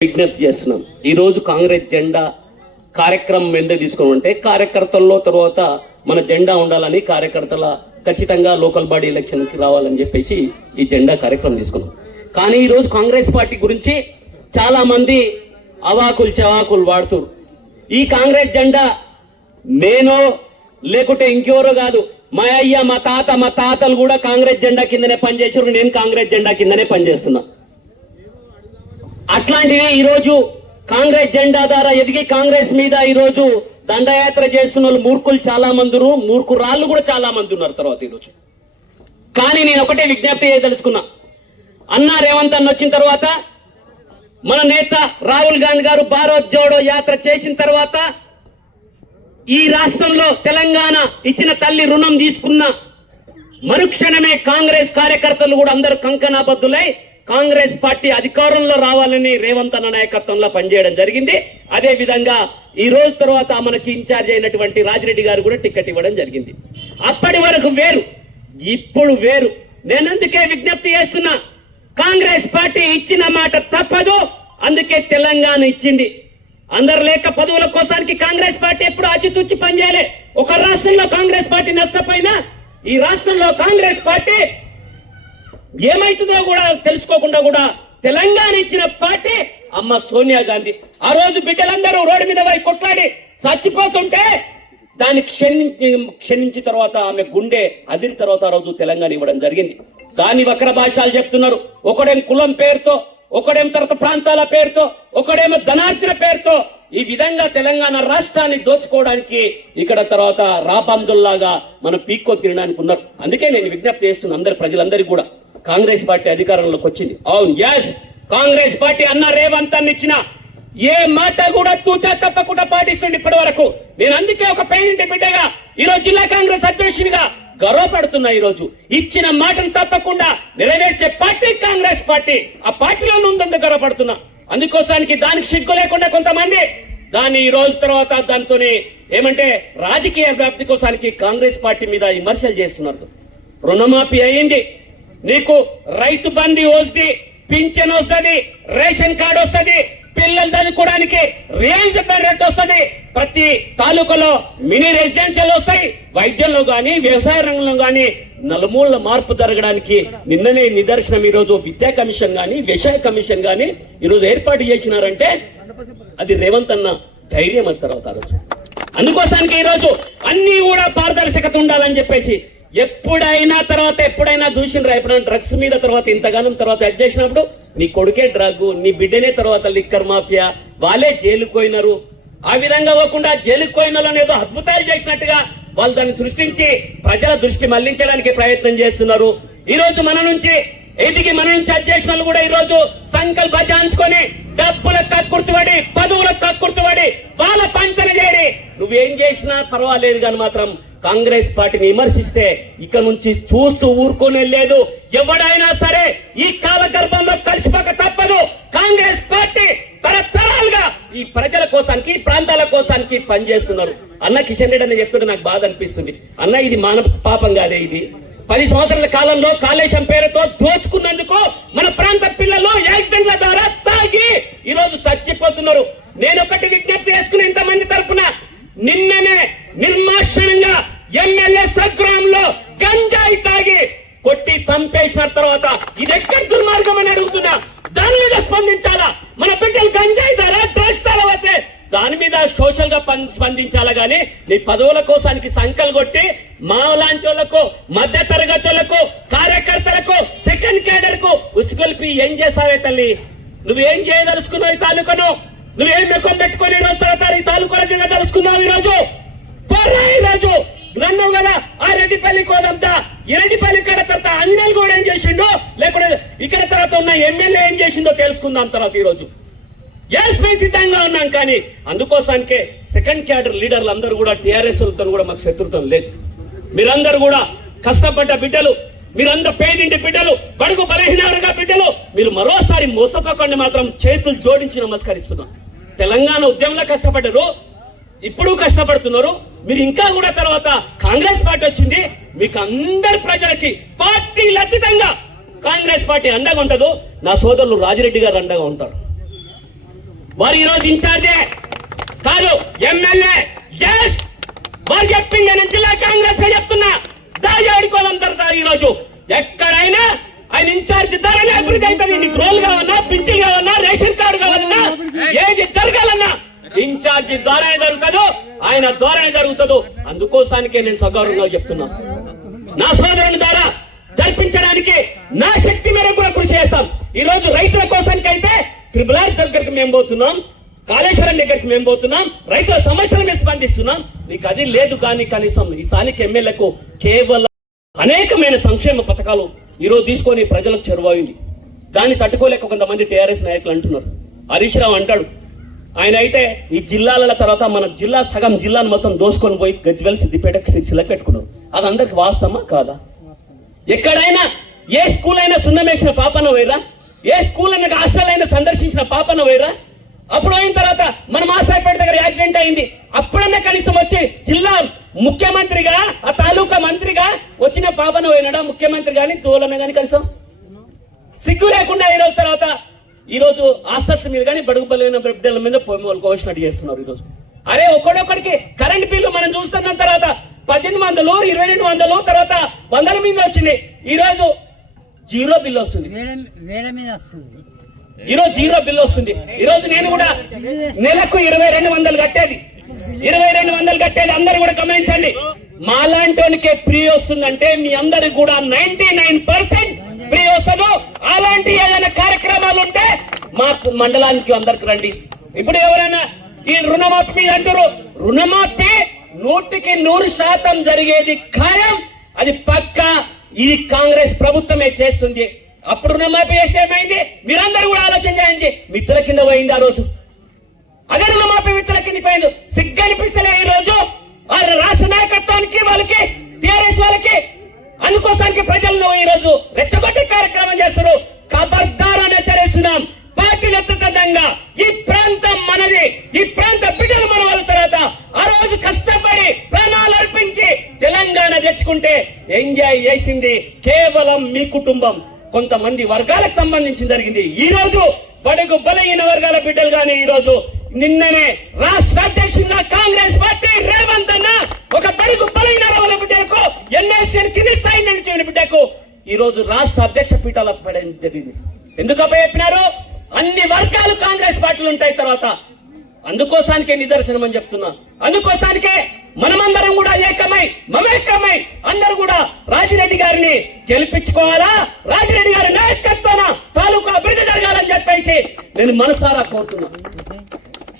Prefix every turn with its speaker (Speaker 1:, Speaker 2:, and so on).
Speaker 1: విజ్ఞప్తి చేస్తున్నాం. ఈ రోజు కాంగ్రెస్ జెండా కార్యక్రమం ఎందుకు ఉంటే కార్యకర్తల్లో తర్వాత మన జెండా ఉండాలని కార్యకర్తల ఖచ్చితంగా లోకల్ బాడీ ఎలక్షన్కి రావాలని చెప్పేసి ఈ జెండా కార్యక్రమం తీసుకున్నాం. కానీ ఈ రోజు కాంగ్రెస్ పార్టీ గురించి చాలా మంది అవాకులు చవాకులు వాడుతురు ఈ కాంగ్రెస్ జెండా నేను లేకుంటే ఇంకెవరో కాదు మా అయ్య మా తాత మా తాతలు కూడా కాంగ్రెస్ జెండా కిందనే పనిచేసారు నేను కాంగ్రెస్ జెండా కిందనే పనిచేస్తున్నా. అట్లాంటివి ఈరోజు కాంగ్రెస్ జెండా ద్వారా ఎదిగి కాంగ్రెస్ మీద ఈరోజు దండయాత్ర చేస్తున్న వాళ్ళు మూర్ఖులు చాలా మంది మూర్ఖురాళ్ళు కూడా చాలా మంది ఉన్నారు తర్వాత ఈరోజు. కానీ నేను ఒకటే విజ్ఞప్తి చేయదలుచుకున్నా. అన్నా రేవంత్ అన్న వచ్చిన తర్వాత మన నేత రాహుల్ గాంధీ గారు భారత్ జోడో యాత్ర చేసిన తర్వాత ఈ రాష్ట్రంలో తెలంగాణ ఇచ్చిన తల్లి రుణం తీసుకున్న మరుక్షణమే కాంగ్రెస్ కార్యకర్తలు కూడా అందరూ కంకణాబద్దులై కాంగ్రెస్ పార్టీ అధికారంలో రావాలని రేవంత్ అన్న నాయకత్వంలో పనిచేయడం జరిగింది. అదే విధంగా ఈ రోజు తర్వాత మనకి ఇన్ఛార్జ్ అయినటువంటి రాజిరెడ్డి గారు కూడా టికెట్ ఇవ్వడం జరిగింది. అప్పటి వరకు వేరు ఇప్పుడు వేరు. నేను అందుకే విజ్ఞప్తి చేస్తున్నా కాంగ్రెస్ పార్టీ ఇచ్చిన మాట తప్పదు అందుకే తెలంగాణ ఇచ్చింది. అందరు లేక పదవుల కోసానికి కాంగ్రెస్ పార్టీ ఎప్పుడు అచితుచ్చి పనిచేయలే. ఒక రాష్ట్రంలో కాంగ్రెస్ పార్టీ నష్టపోయినా ఈ రాష్ట్రంలో కాంగ్రెస్ పార్టీ ఏమైతుందో కూడా తెలుసుకోకుండా కూడా తెలంగాణ ఇచ్చిన పార్టీ అమ్మ సోనియా గాంధీ. ఆ రోజు బిడ్డలందరూ రోడ్డు మీద పోయి కొట్లాడి చచ్చిపోతుంటే దాన్ని క్షమించి క్షమించిన తర్వాత ఆమె గుండె అదిరి తర్వాత రోజు తెలంగాణ ఇవ్వడం జరిగింది. దాన్ని వక్ర భాషలు చెప్తున్నారు. ఒకడేం కులం పేరుతో ఒకడేం తర్వాత ప్రాంతాల పేరుతో ఒకడేమో ధనార్జన పేరుతో ఈ విధంగా తెలంగాణ రాష్ట్రాన్ని దోచుకోవడానికి ఇక్కడ తర్వాత రాబందుల్లాగా మనం పీక్కో తినడానికి ఉన్నారు. అందుకే నేను విజ్ఞప్తి చేస్తున్నాను అందరి ప్రజలందరికీ కూడా. కాంగ్రెస్ పార్టీ అధికారంలోకి వచ్చింది. అవును ఎస్ కాంగ్రెస్ పార్టీ అన్న రేవంత్ అన్న ఇచ్చిన ఏ మాట కూడా తూచా తప్పకుండా పాటిస్తుంది ఇప్పటి వరకు నేను అందుకే ఒక పేరెంట్ బిడ్డగా ఈ రోజు జిల్లా కాంగ్రెస్ అధ్యక్షునిగా గర్వపడుతున్నా ఈరోజు. ఇచ్చిన మాటను తప్పకుండా నెరవేర్చే పార్టీ కాంగ్రెస్ పార్టీ. ఆ పార్టీలోనే ఉందని గర్వపడుతున్నా. అందుకోసానికి దానికి సిగ్గు లేకుండా కొంతమంది దాన్ని ఈ రోజు తర్వాత దాంతోనే ఏమంటే రాజకీయ వ్యాప్తి కోసానికి కాంగ్రెస్ పార్టీ మీద విమర్శలు చేస్తున్నారు. రుణమాఫీ అయింది. నీకు రైతు బంధి వస్తుంది పింఛన్ వస్తుంది రేషన్ కార్డు వస్తుంది పిల్లలు చదువుకోవడానికి రియాయితీ రేట్ వస్తుంది. ప్రతి తాలూకాలో మినీ రెసిడెన్షియల్ వస్తాయి. వైద్యంలో గాని వ్యవసాయ రంగంలో గాని నలుమూల మార్పు జరగడానికి నిన్ననే నిదర్శనం ఈ రోజు విద్యా కమిషన్ గాని వ్యవసాయ కమిషన్ గాని ఈరోజు ఏర్పాటు చేసినారంటే అది రేవంత్ అన్న ధైర్యం అని తర్వాత రోజు. అందుకోసానికి ఈరోజు అన్ని కూడా పారదర్శకత ఉండాలని చెప్పేసి ఎప్పుడైనా తర్వాత ఎప్పుడైనా చూసినరా ఎప్పుడైనా డ్రగ్స్ మీద తర్వాత ఇంతగానం తర్వాత అది చేసినప్పుడు నీ కొడుకే డ్రగ్ నీ బిడ్డనే తర్వాత లిక్కర్ మాఫియా వాళ్ళే జైలుకు పోయినారు. ఆ విధంగా పోకుండా జైలుకు పోయిన వాళ్ళని ఏదో అద్భుతాలు చేసినట్టుగా వాళ్ళు దాన్ని సృష్టించి ప్రజల దృష్టి మళ్ళించడానికి ప్రయత్నం చేస్తున్నారు. ఈ రోజు మన నుంచి ఎదిగి మన నుంచి అధ్యక్షులు కూడా ఈ రోజు సంకల్ప చాంచుకొని డబ్బుల కక్కుర్తిపడి పదవుల కక్కుర్తిపడి వాళ్ళ పంచన చేరి. నువ్వేం చేసినా పర్వాలేదు కానీ మాత్రం కాంగ్రెస్ పార్టీని విమర్శిస్తే ఇక నుంచి చూస్తూ ఊరుకొని లేదు ఎవడైనా సరే ఈ కాలగర్భంలో కలిసిపోక తప్పదు. కాంగ్రెస్ పార్టీ తరతరాలుగా ఈ ప్రజల కోసానికి ప్రాంతాల కోసానికి పనిచేస్తున్నారు. అన్న కిషన్ రెడ్డి అని చెప్తుంటే నాకు బాధ అనిపిస్తుంది. అన్న ఇది మానవ పాపం కాదే ఇది. పది సంవత్సరాల కాలంలో కాళేశం పేరుతో దోచుకున్నందుకు మన ప్రాంత పిల్లలు యాక్సిడెంట్ల ద్వారా తాగి ఈ రోజు చచ్చిపోతున్నారు. నేను ఒకటి విజ్ఞప్తి చేసుకుని ఇంతమంది తరపున నిన్న నిర్మాషణంగా ఎమ్మెల్యే సగ్రామంలో గంజాయి తాగి కొట్టి చేసిన తర్వాత ఇది ఎక్కడ దుర్మార్గం అని అడుగుతున్నా? దాని మీద స్పందించాలా? మన బిడ్డలు గంజాయి ధర డ్రగ్స్ వస్తే దాని మీద సోషల్గా స్పందించాలా గానీ నీ పదవుల కోసానికి సంకలు కొట్టి మా లాంటి వాళ్ళకు మధ్య తరగతులకు కార్యకర్తలకు సెకండ్ క్యాడర్కు ఉసుకొల్పి ఏం చేస్తావే తల్లి? నువ్వేం చేయదలుచుకున్నావు ఈ తాలూకాను? నువ్వేం మెక్కం పెట్టుకొని రోజు తర్వాత ఈ తాలూకాల కింద తలుచుకున్నావు ఈ రోజు? పోరా ఈ రోజు! నన్ను కదా ఆ రెడ్డిపల్లి కోదంతా ఈ ఇక్కడ తర్వాత అంజనేల్ కూడా ఏం చేసిండో లేకుంటే ఇక్కడ తర్వాత ఉన్న ఎమ్మెల్యే ఏం చేసిందో తెలుసుకుందాం తర్వాత ఈ రోజు ఎస్ మేము సిద్ధంగా ఉన్నాం కానీ అందుకోసానికే సెకండ్ క్యాడర్ లీడర్లు అందరూ కూడా టిఆర్ఎస్తో కూడా మాకు శత్రుత్వం లేదు. మీరందరూ కూడా కష్టపడ్డ బిడ్డలు మీరందరూ పేదింటి బిడ్డలు బడుగు బలహీనగా బిడ్డలు మీరు మరోసారి మోసపోకండి మాత్రం చేతులు జోడించి నమస్కరిస్తున్నాం. తెలంగాణ ఉద్యమంలో కష్టపడ్డారు ఇప్పుడు కష్టపడుతున్నారు. మీరు ఇంకా కూడా తర్వాత కాంగ్రెస్ పార్టీ వచ్చింది మీకు అందరి ప్రజలకి పార్టీలు అతీతంగా కాంగ్రెస్ పార్టీ అండగా ఉంటదు. నా సోదరులు రాజిరెడ్డి గారు అండగా ఉంటారు. వారు ఈరోజు ఇన్ఛార్జే కాదు ఎమ్మెల్యే. ఎస్ వారు చెప్పింది నేను జిల్లా కాంగ్రెస్లో చెప్తున్నా. దాజాడుకోవడం జరుగుతారు ఈ రోజు ఎక్కడైనా ఆయన ఇన్ఛార్జ్ ద్వారానే అభివృద్ధి అవుతుంది. నీకు రోల్ కావాలన్నా పింఛన్ కావాలన్నా రేషన్ కార్డు కావాలన్నా ఏది జరగాలన్నా ఇన్ఛార్జ్ ద్వారానే జరుగుతుందో ఆయన ద్వారానే జరుగుతుందో అందుకోసానికే నేను సగౌరవంగా చెప్తున్నా. నా సోదరుని ద్వారా జరిపించడానికి నా శక్తి మేరకు కూడా కృషి చేస్తాం. ఈ రోజు రైతుల కోసానికైతే త్రిపుల్ ఆర్ దగ్గరికి మేము పోతున్నాం. కాళేశ్వరం దగ్గరికి మేము పోతున్నాం. రైతుల సమస్యల మీద స్పందిస్తున్నాం. నీకు అది లేదు కానీ కనీసం ఈ స్థానిక ఎమ్మెల్యేకు కేవలం అనేకమైన సంక్షేమ పథకాలు ఈరోజు తీసుకొని ప్రజలకు చెరువైంది. దాన్ని తట్టుకోలేక కొంతమంది టీఆర్ఎస్ నాయకులు అంటున్నారు. హరీష్ రావు అంటాడు ఆయన అయితే ఈ జిల్లాల తర్వాత మన జిల్లా సగం జిల్లాను మొత్తం దోసుకొని పోయి గజ్వెల్ సిద్దిపేట శిక్షలకు పెట్టుకున్నారు. అది అందరికి వాస్తవమా? కాదా? ఎక్కడైనా ఏ స్కూల్ అయినా సున్నమేసిన పాపన వైరా ఏ స్కూల్ అయినా హాస్టల్ అయినా సందర్శించిన పాపన వైరా అప్పుడు అయిన తర్వాత మన మాసాపేట దగ్గర యాక్సిడెంట్ అయింది. అప్పుడన్నా కనీసం వచ్చి జిల్లా ముఖ్యమంత్రిగా ఆ తాలూకా మంత్రిగా వచ్చిన పాపన పోయినాడా ముఖ్యమంత్రి కానీ తోలన కానీ కనీసం? సిగ్గు లేకుండా ఈ రోజు తర్వాత ఈ రోజు ఆసక్తి మీద కానీ బడుగు బలైన బిడ్డల మీద కోసినట్టు చేస్తున్నారు ఈ రోజు. అరే ఒక్కడొక్కడికి కరెంట్ బిల్లు మనం చూస్తున్న తర్వాత పద్దెనిమిది వందలు ఇరవై రెండు వందలు తర్వాత వందల మీద వచ్చింది ఈ రోజు జీరో బిల్ వస్తుంది.
Speaker 2: వేల వేల మీద వస్తుంది.
Speaker 1: ఈ రోజు జీరో బిల్ వస్తుంది. ఈ రోజు నేను కూడా నెలకు ఇరవై రెండు వందలు కట్టేది. ఇరవై రెండు వందలు కట్టేది. అందరు కూడా గమనించండి. మాలాంటి ఫ్రీ వస్తుందంటే మీ అందరికి కూడా నైన్టీ నైన్ పర్సెంట్ ఫ్రీ వస్తుంది. అలాంటి ఏదైనా కార్యక్రమాలు ఉంటే మా మండలానికి అందరికి రండి. ఇప్పుడు ఎవరైనా ఈ రుణమాఫీ అంటారు రుణమాఫీ నూటికి నూరు శాతం జరిగేది ఖాయం. అది పక్కా ఈ కాంగ్రెస్ ప్రభుత్వమే చేస్తుంది. అప్పుడు రుణమాఫీ చేస్తే ఏమైంది? మీరందరూ కూడా ఆలోచన చేయండి. మిత్రుల కింద పోయింది ఆ రోజు. అదే రుణమాఫీ మిత్రుల కింద పోయింది. సిగ్గు అనిపిస్తలే ఈ రోజు. వారి రాష్ట్ర నాయకత్వానికి వాళ్ళకి టిఆర్ఎస్ వాళ్ళకి అందుకోసానికి ప్రజలను ఈ రోజు రెచ్చగొట్టే కార్యక్రమం చేస్తున్నారు. ఖబర్దార్ అని హెచ్చరిస్తున్నాం పార్టీలు ఎత్తుతంగా ఈ ప్రాంతం మనది ఈ ప్రాంత బిడ్డలు మన వాళ్ళ తర్వాత ఆ రోజు కష్టపడి ప్రాణాలు అర్పించి తెలంగాణ తెచ్చుకుంటే ఎంజాయ్ చేసింది కేవలం మీ కుటుంబం. కొంతమంది వర్గాలకు సంబంధించి జరిగింది. ఈ రోజు బడుగు బలహీన వర్గాల బిడ్డలు కానీ ఈ రోజు నిన్ననే రాష్ట్ర అధ్యక్షుడిగా కాంగ్రెస్ పార్టీ రేవంత్ అన్న ఒక బడుగు బలహీన వర్గాల ఎన్ఎస్ఎన్ కింది స్థాయి నుంచి బిడ్డకు ఈ రోజు రాష్ట్ర అధ్యక్ష పీఠాలకు పడడం జరిగింది. ఎందుకు చెప్పినారు అన్ని వర్గాలు కాంగ్రెస్ పార్టీలు ఉంటాయి తర్వాత. అందుకోసానికే నిదర్శనం అని చెప్తున్నా. అందుకోసానికే మనమందరం కూడా ఏకమై మమేకమై అందరూ కూడా రాజిరెడ్డి గారిని గెలిపించుకోవాలా? రాజిరెడ్డి గారి నాయకత్వాన తాలూకా అభివృద్ధి జరగాలని చెప్పేసి నేను మనసారా కోరుతున్నా.